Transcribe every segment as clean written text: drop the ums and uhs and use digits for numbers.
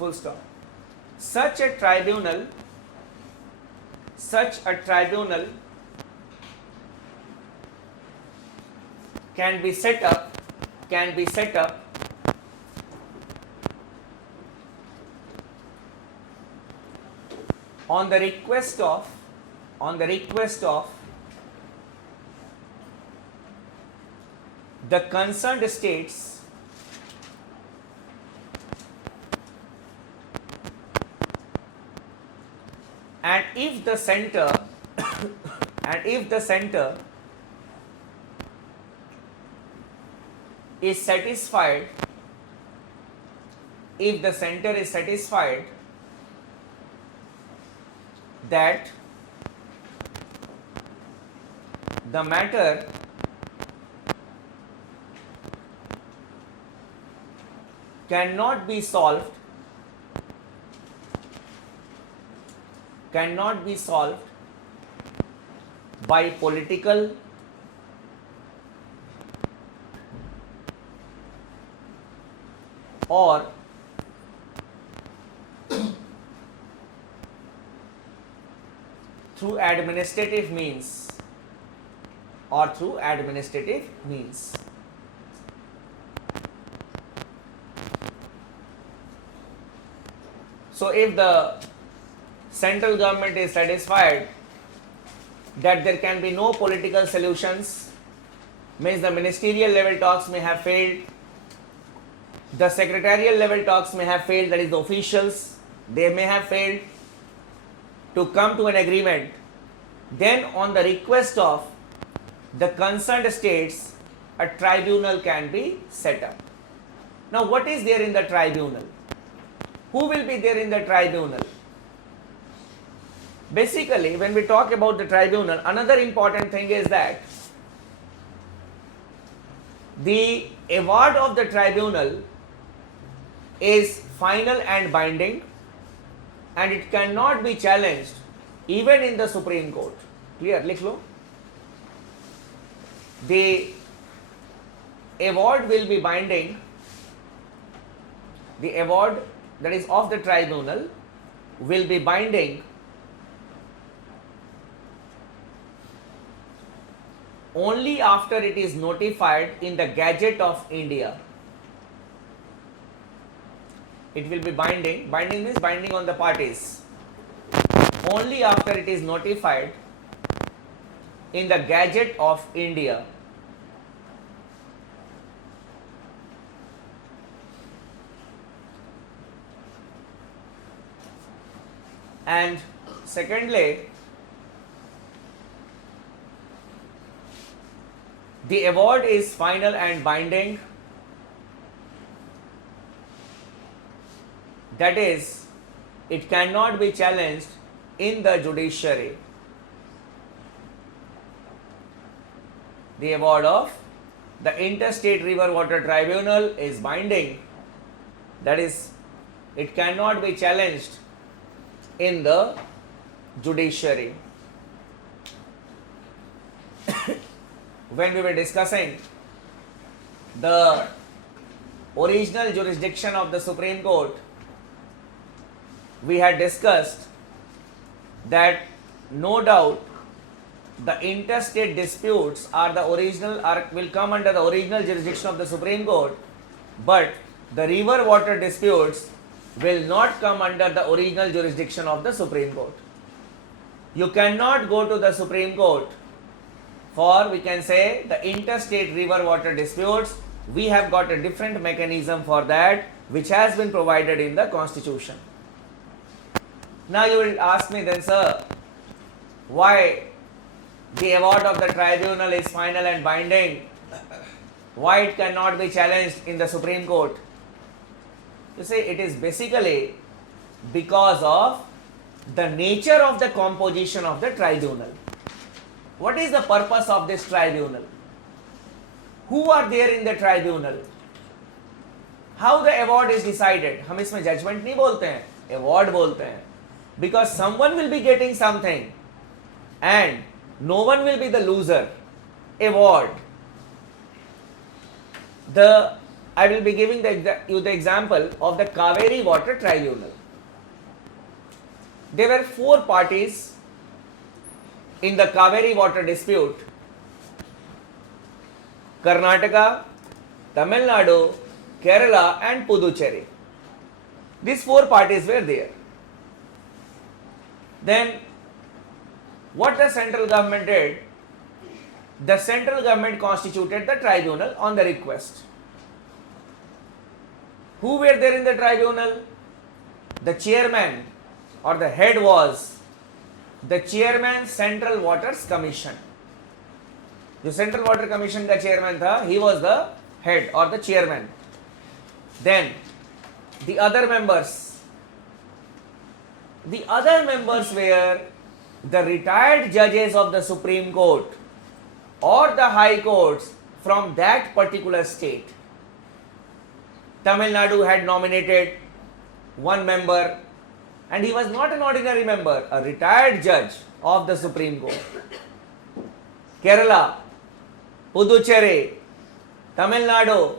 full stop. Such a tribunal can be set up on the request of the concerned states and if the center is satisfied that the matter cannot be solved by political or through administrative means So if the central government is satisfied that there can be no political solutions, means the ministerial level talks may have failed, the secretarial level talks may have failed, that is the officials, they may have failed to come to an agreement, then on the request of the concerned states, a tribunal can be set up. Now what is there in the tribunal? Who will be there in the tribunal? Basically, when we talk about the tribunal, another important thing is that the award of the tribunal is final and binding, and it cannot be challenged even in the Supreme Court. Clear? Likh lo. The award will be binding. The award that is of the tribunal will be binding only after it is notified in the Gazette of India. It will be binding. Binding means binding on the parties. Only after it is notified in the Gazette of India. And secondly, the award is final and binding. That is, it cannot be challenged in the judiciary. The award of the Interstate River Water Tribunal is binding. That is, it cannot be challenged in the judiciary. When we were discussing the original jurisdiction of the Supreme Court, we had discussed that no doubt the interstate disputes are the original, will come under the original jurisdiction of the Supreme Court, but the river water disputes will not come under the original jurisdiction of the Supreme Court. You cannot go to the Supreme Court for, we can say, the interstate river water disputes. We have got a different mechanism for that, which has been provided in the Constitution. Now you will ask me then, sir, why the award of the tribunal is final and binding? Why it cannot be challenged in the Supreme Court? You see, it is basically because of the nature of the composition of the tribunal. What is the purpose of this tribunal? Who are there in the tribunal? How the award is decided? हम इसमें judgment नहीं बोलते हैं, award बोलते हैं. Because someone will be getting something and no one will be the loser. Award. The I will be giving you the example of the Kaveri Water Tribunal. There were 4 parties in the Kaveri water dispute: Karnataka, Tamil Nadu, Kerala and Puducherry. These 4 parties were there. Then what the central government did? The central government constituted the tribunal on the request. Who were there in the tribunal? The chairman or the head was the chairman Central Waters Commission. जो Central Water Commission का chairman था, he was the head or the chairman. Then the other members were the retired judges of the Supreme Court or the high courts from that particular state. Tamil Nadu had nominated one member, and he was not an ordinary member, a retired judge of the Supreme Court. Kerala, Puducherry, Tamil Nadu,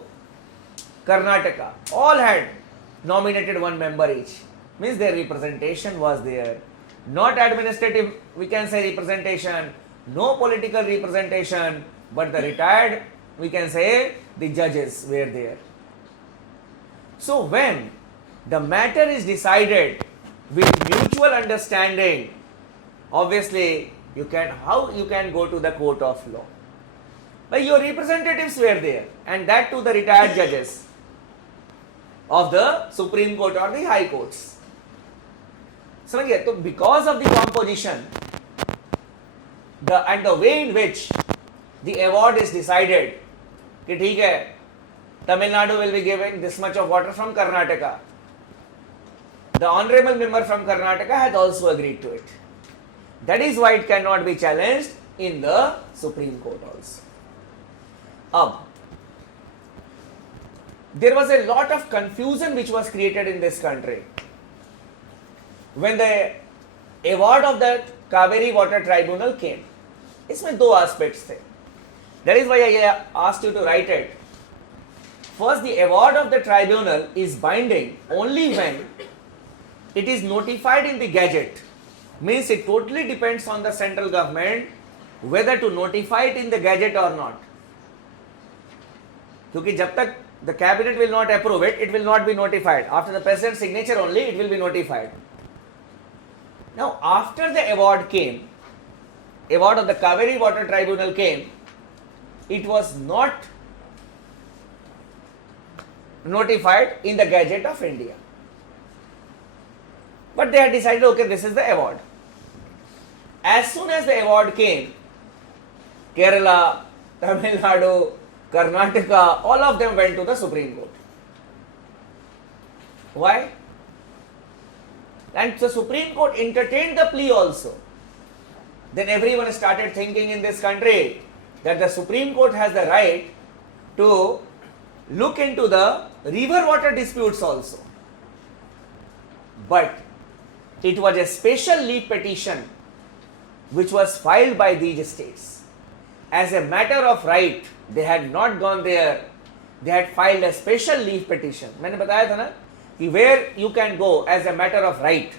Karnataka, all had nominated one member each. Means their representation was there. Not administrative, we can say, representation, no political representation, but the retired, we can say, the judges were there. So when the matter is decided with mutual understanding, obviously how you can go to the court of law? But your representatives were there, and that too the retired judges of the Supreme Court or the high courts. So because of the composition and the way in which the award is decided, कि ठीक है, Tamil Nadu will be given this much of water from Karnataka. The honorable member from Karnataka has also agreed to it. That is why it cannot be challenged in the Supreme Court also. There was a lot of confusion which was created in this country when the award of the Kaveri Water Tribunal came. इसमें 2 aspects थे. That is why I asked you to write it. First, the award of the tribunal is binding only when it is notified in the gazette. Means it totally depends on the central government whether to notify it in the gazette or not. क्योंकि जब तक the cabinet will not approve it, it will not be notified. After the president's signature only, it will be notified. Now, after the award came, award of the Kaveri Water Tribunal came, it was not notified in the Gazette of India. But they had decided, okay, this is the award. As soon as the award came, Kerala, Tamil Nadu, Karnataka, all of them went to the Supreme Court. Why? And the Supreme Court entertained the plea also. Then everyone started thinking in this country that the Supreme Court has the right to look into the river water disputes also. But it was a special leave petition which was filed by these states. As a matter of right, they had not gone there. They had filed a special leave petition. मैंने बताया था ना कि where you can go as a matter of right.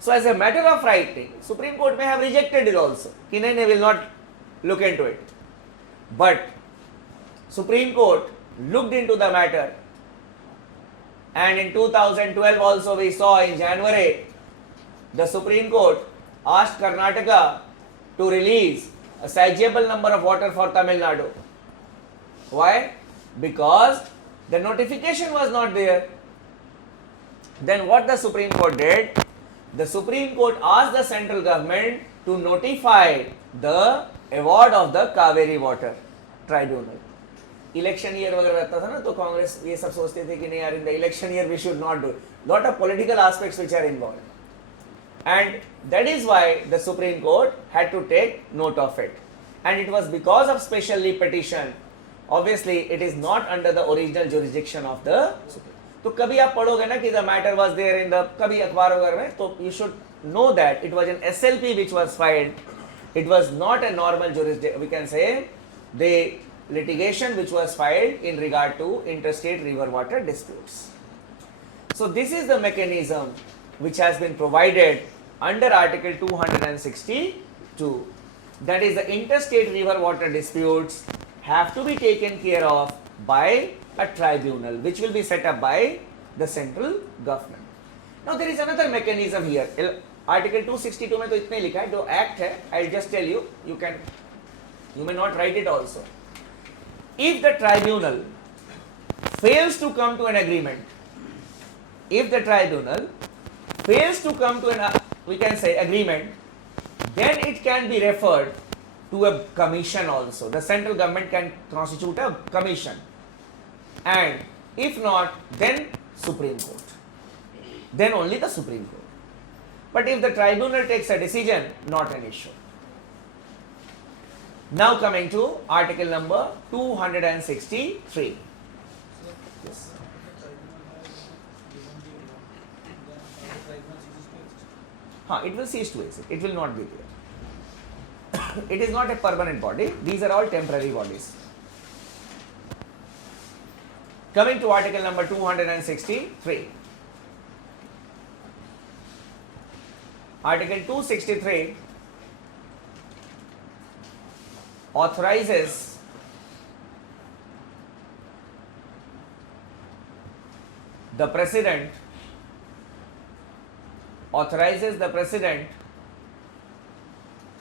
So as a matter of right, Supreme Court may have rejected it also. कि नहीं, they will not look into it. But Supreme Court looked into the matter, and in 2012 also we saw in January the Supreme Court asked Karnataka to release a sizable number of water for Tamil Nadu. Why? Because the notification was not there. Then what the Supreme Court did? The Supreme Court asked the central government to notify the award of the Kaveri Water Tribunal. Election year वगैरह रहता था ना, तो कांग्रेस ये सब सोचते थे कि नहीं यार, in the election year we should not do. Lot of political aspects which are involved, and that is why the Supreme Court had to take note of it. And it was because of special leave petition. Obviously it is not under the original jurisdiction of the Supreme. तो कभी आप पढ़ोगे ना कि the matter was there in the कभी अखबार वगैरह में, तो you should know that it was an SLP which was filed. It was not a normal jurisdiction. We can say the litigation which was filed in regard to interstate river water disputes. So this is the mechanism which has been provided under Article 262. That is, the interstate river water disputes have to be taken care of by a tribunal which will be set up by the central government. Now there is another mechanism here. Article 262 में तो इतने लिखा है, जो act है, I'll just tell you, you may not write it also. If the tribunal fails to come to an agreement, if the tribunal fails to come to an, we can say, agreement, then it can be referred to a commission also. The central government can constitute a commission, and if not, then Supreme Court. Then only the Supreme Court. But if the tribunal takes a decision, not an issue. Now coming to article number 263. Yes. It will cease to exist. It will not be there. It is not a permanent body. These are all temporary bodies. Coming to article number 263. Article 263 authorizes the president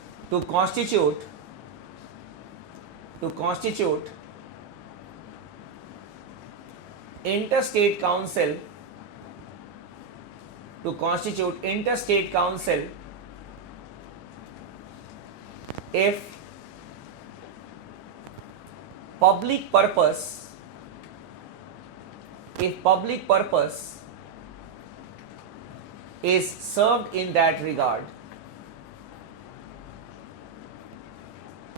to constitute interstate council if public purpose is served in that regard.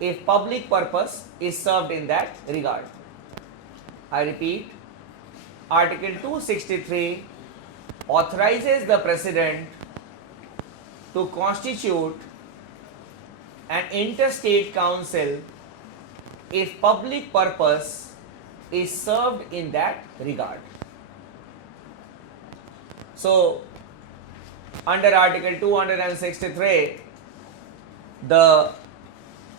If public purpose is served in that regard. I repeat, Article 263 authorizes the president to constitute an interstate council if public purpose is served in that regard. So, under Article 263, the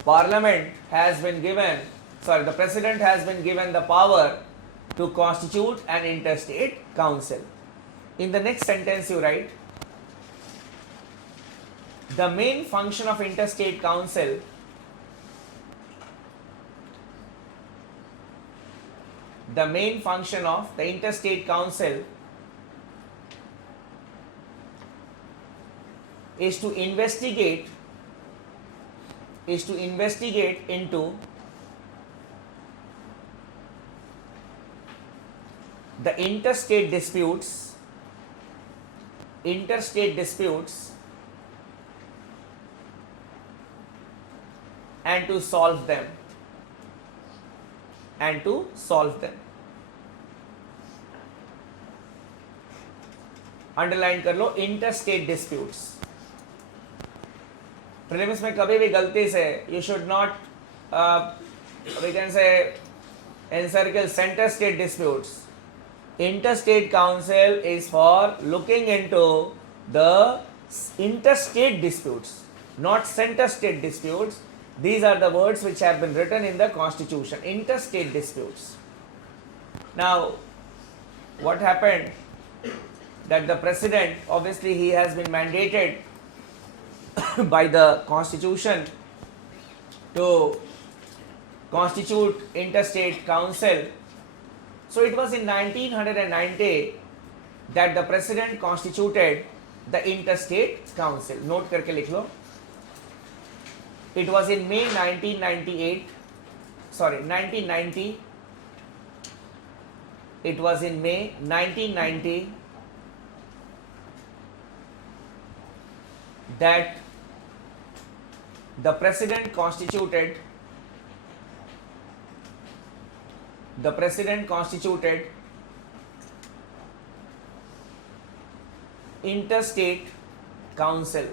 Parliament has been given, the President has been given the power to constitute an interstate council. In the next sentence you write, the main function of interstate council is to investigate into the interstate disputes and to solve them. Underline कर लो, interstate disputes. Prelims में कभी भी गलती से you should not we can say encircle center state disputes. Interstate council is for looking into the interstate disputes, not center state disputes. These are the words which have been written in the constitution, interstate disputes. Now, what happened? That the president, obviously he has been mandated by the constitution to constitute interstate council. So it was in 1990 that the president constituted the interstate council. Note करके लिख लो. It was in May 1990. It was in May 1990 that the president constituted interstate council.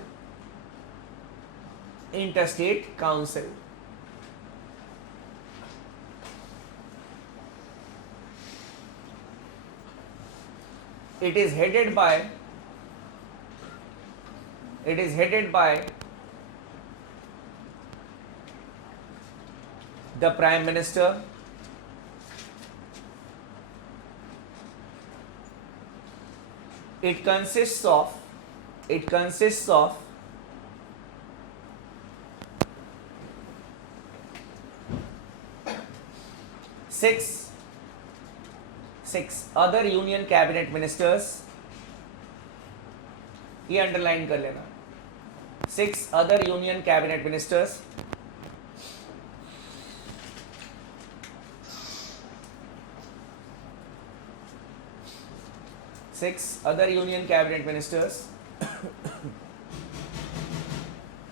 it is headed by the Prime Minister, it consists of 6 other union cabinet ministers. ये underline कर लेना, 6 other union cabinet ministers,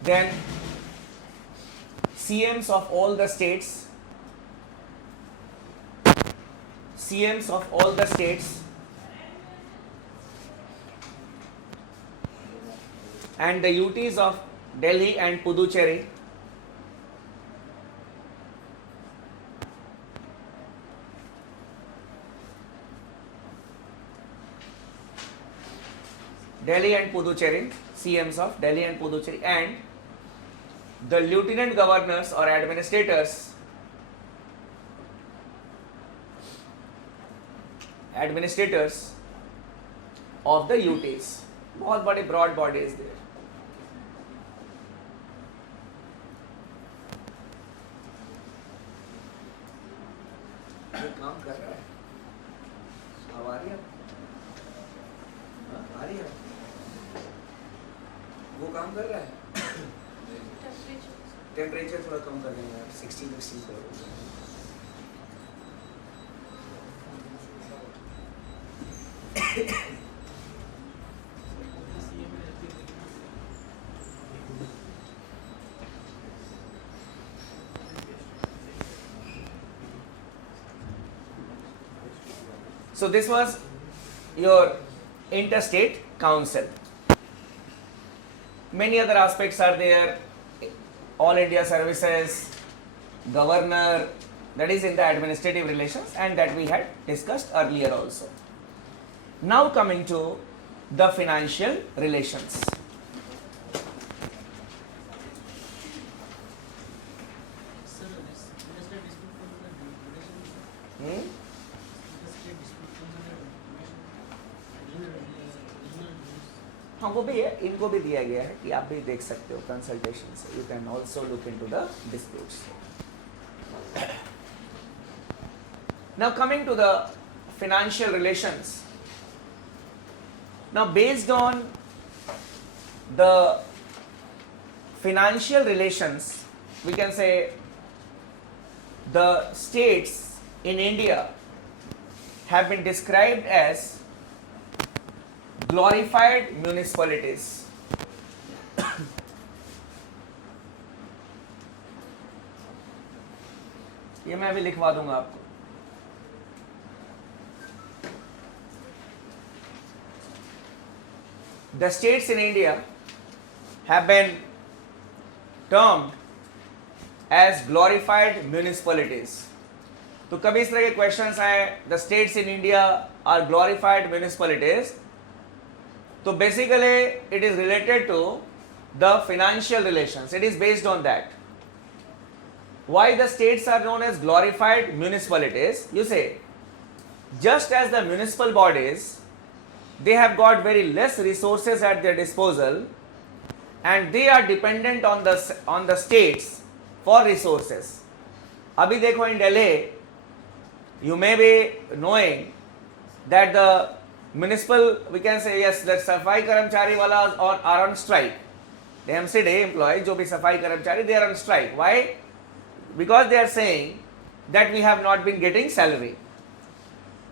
then CMs of all the states, and the UTs of Delhi and Puducherry, CMs of Delhi and Puducherry, and the lieutenant governors or administrators of the UTs. बहुत बड़े broad bodies there. ये काम कर रहा है, अब आ रही है, आ रही है, वो काम कर रहा है, टेम्परेचर थोड़ा कम कर देंगे यार, 16 कर देंगे. So this was your Interstate Council. Many other aspects are there. All India Services, Governor, that is in the administrative relations, and that we had discussed earlier also. Now coming to the financial relations. हाँ वो भी है, इनको भी दिया गया है कि आप भी देख सकते हो कंसल्टेशन से. You can also look into the disputes. Now coming to the financial relations. Now based on the financial relations, we can say the states in India have been described as glorified municipalities. ये मैं अभी लिखवा दूंगा आपको. The states in India have been termed as glorified municipalities. तो कभी इस तरह के क्वेश्चंस आए, the states in India are glorified municipalities, तो basically it is related to the financial relations. It is based on that. Why the states are known as glorified municipalities? You say, just as the municipal bodies, they have got very less resources at their disposal, and they are dependent on the states for resources. Abhi dekho in Delhi, you may be knowing that the municipal, we can say, yes, the safai karamchari walas are on strike. The MCD employees, jo bhi safai karamchari, they are on strike. Why? Because they are saying that we have not been getting salary.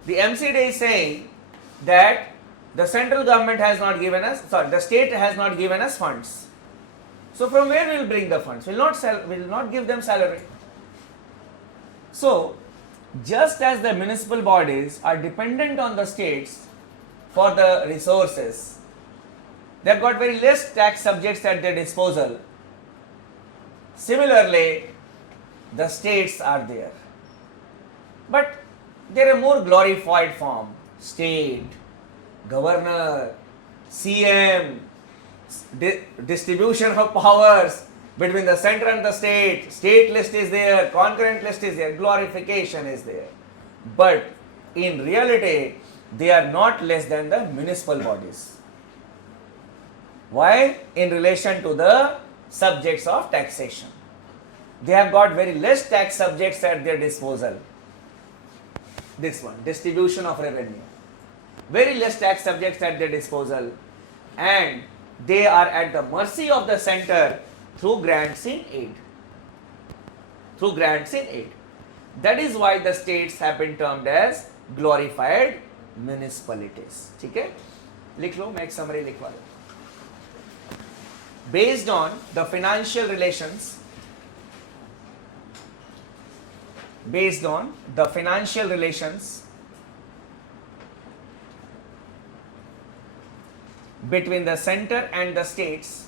The MCD is saying that the central government has not given us, the state has not given us funds. So from where we will bring the funds? We will not give them salary. So just as the municipal bodies are dependent on the states for the resources, they have got very less tax subjects at their disposal. Similarly, the states are there, but they are a more glorified form, state. governor, CM, distribution of powers between the center and the state list is there, concurrent list is there, glorification is there. But in reality, they are not less than the municipal bodies. Why? In relation to the subjects of taxation. They have got very less tax subjects at their disposal. This one, distribution of revenue. Very less tax subjects at their disposal, and they are at the mercy of the center through grants in aid. Through grants in aid. That is why the states have been termed as glorified municipalities. ठीक है? लिख लो, मैं एक summary लिखवा दूँ. Based on the financial relations, based on the financial relations between the center and the states,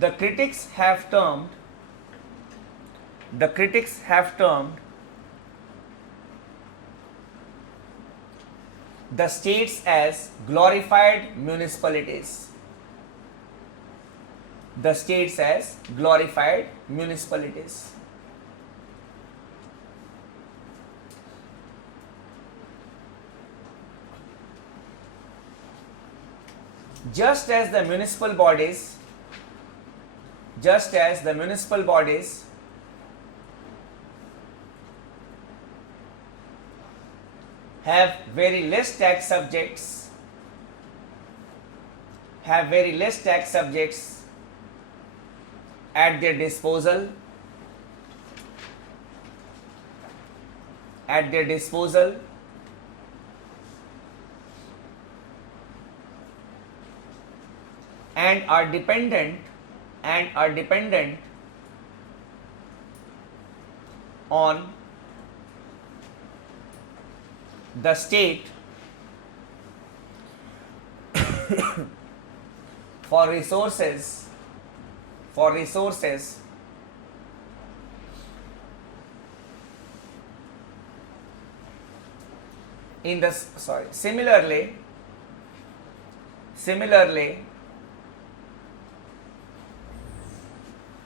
the critics have termed the states as glorified municipalities. The states as glorified municipalities. Just as the municipal bodies have very less tax subjects, at their disposal, and are dependent on the state for resources in the similarly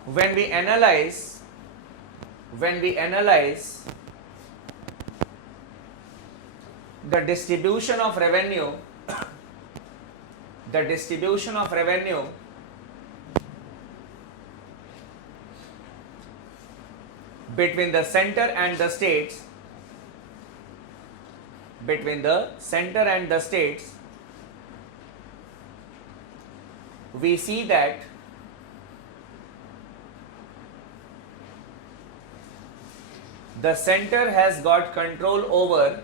when we analyze the distribution of revenue between the center and the states, we see that the center has got control over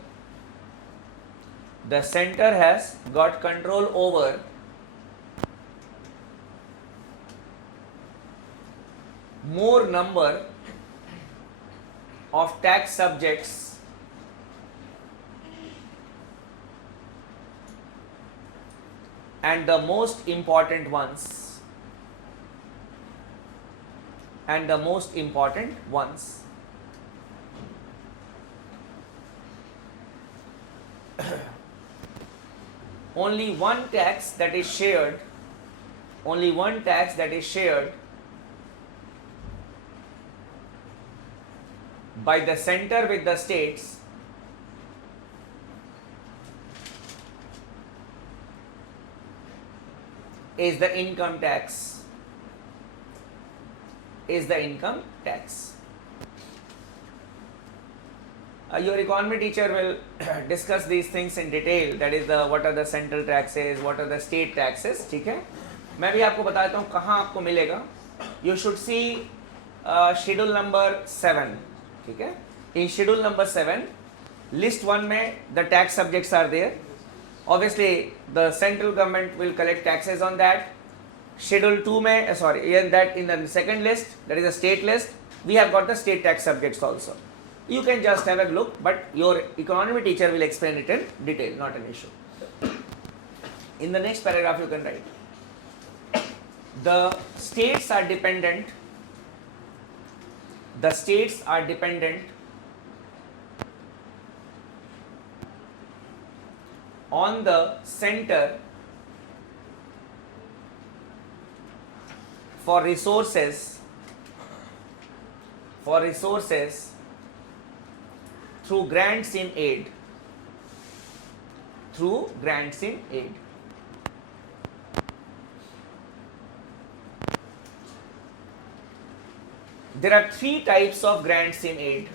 more number of tax subjects and the most important ones only one tax that is shared by the center with the states is the income tax. Your economy teacher will discuss these things in detail. That is what are the central taxes, what are the state taxes. ठीक है, मैं भी आपको बताता हूँ कहाँ आपको मिलेगा. You should see schedule number 7. ठीक है, in schedule number 7 list 1 में the tax subjects are there. Obviously the central government will collect taxes on that. Schedule 2 में in the second list, that is the state list, we have got the state tax subjects also. You can just have a look, but your economy teacher will explain it in detail, not an issue. In the next paragraph you can write, the states are dependent The states are dependent on the center for resources through grants in aid. There are three types of grants in aid.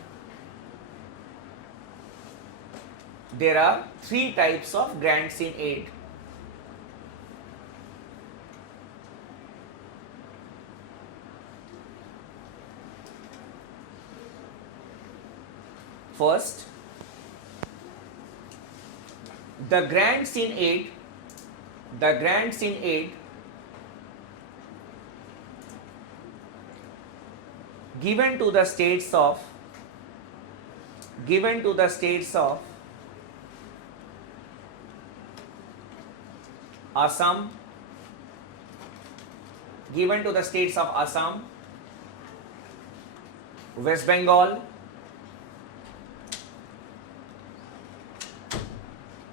First, the grants in aid given to the states of Assam, West Bengal,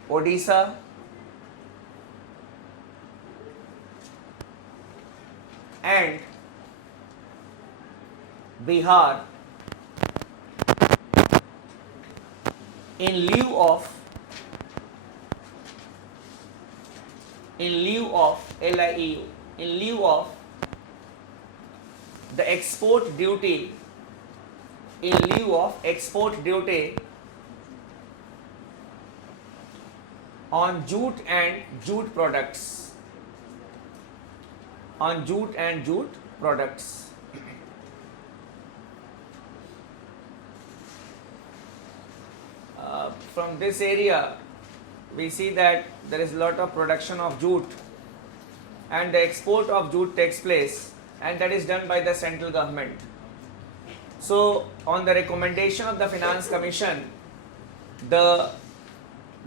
Odisha, and Bihar in lieu of the export duty on jute and jute products. From this area, we see that there is a lot of production of jute, and the export of jute takes place, and that is done by the central government. So, on the recommendation of the Finance Commission,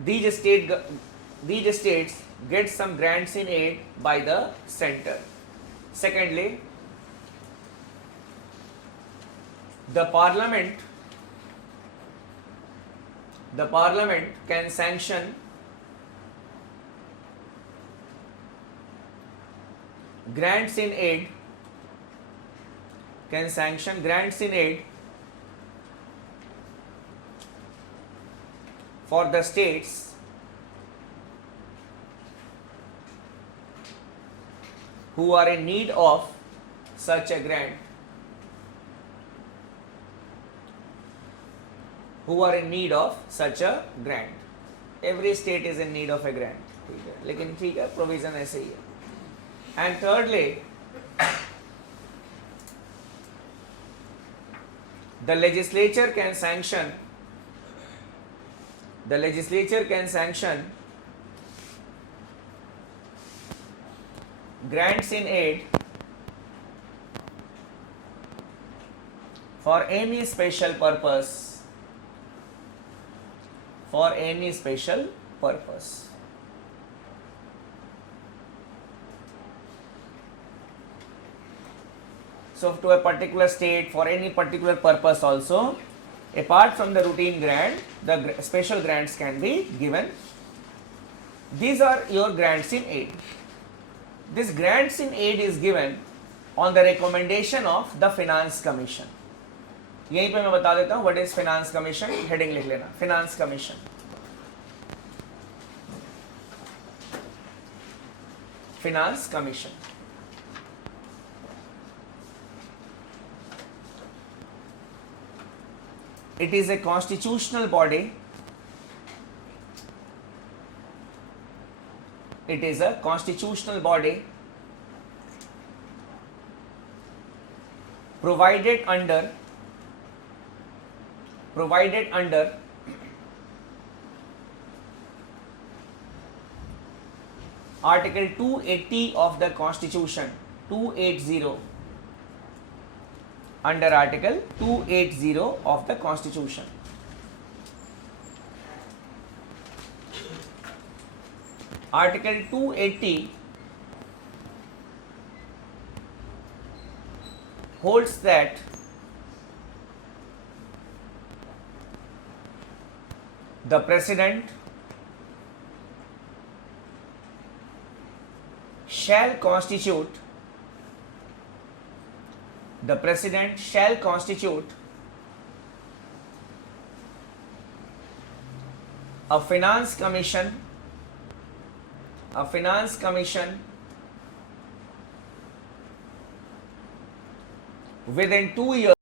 these states get some grants in aid by the center. Secondly, the parliament can sanction grants in aid for the states who are in need of such a grant. Every state is in need of a grant. लेकिन ठीक है, provision ऐसे ही है. And thirdly, the legislature can sanction grants in aid for any special purpose. So to a particular state for any particular purpose also, apart from the routine grant, the special grants can be given. These are your grants in aid. This grants in aid is given on the recommendation of the Finance Commission. यहीं पे मैं बता देता हूँ, what is Finance Commission, heading लिख लेना, Finance Commission. Finance Commission. It is a constitutional body. Provided under Article 280 of the Constitution, 280, under Article 280 of the Constitution. Article 280 holds that the president shall constitute a finance commission within 2 years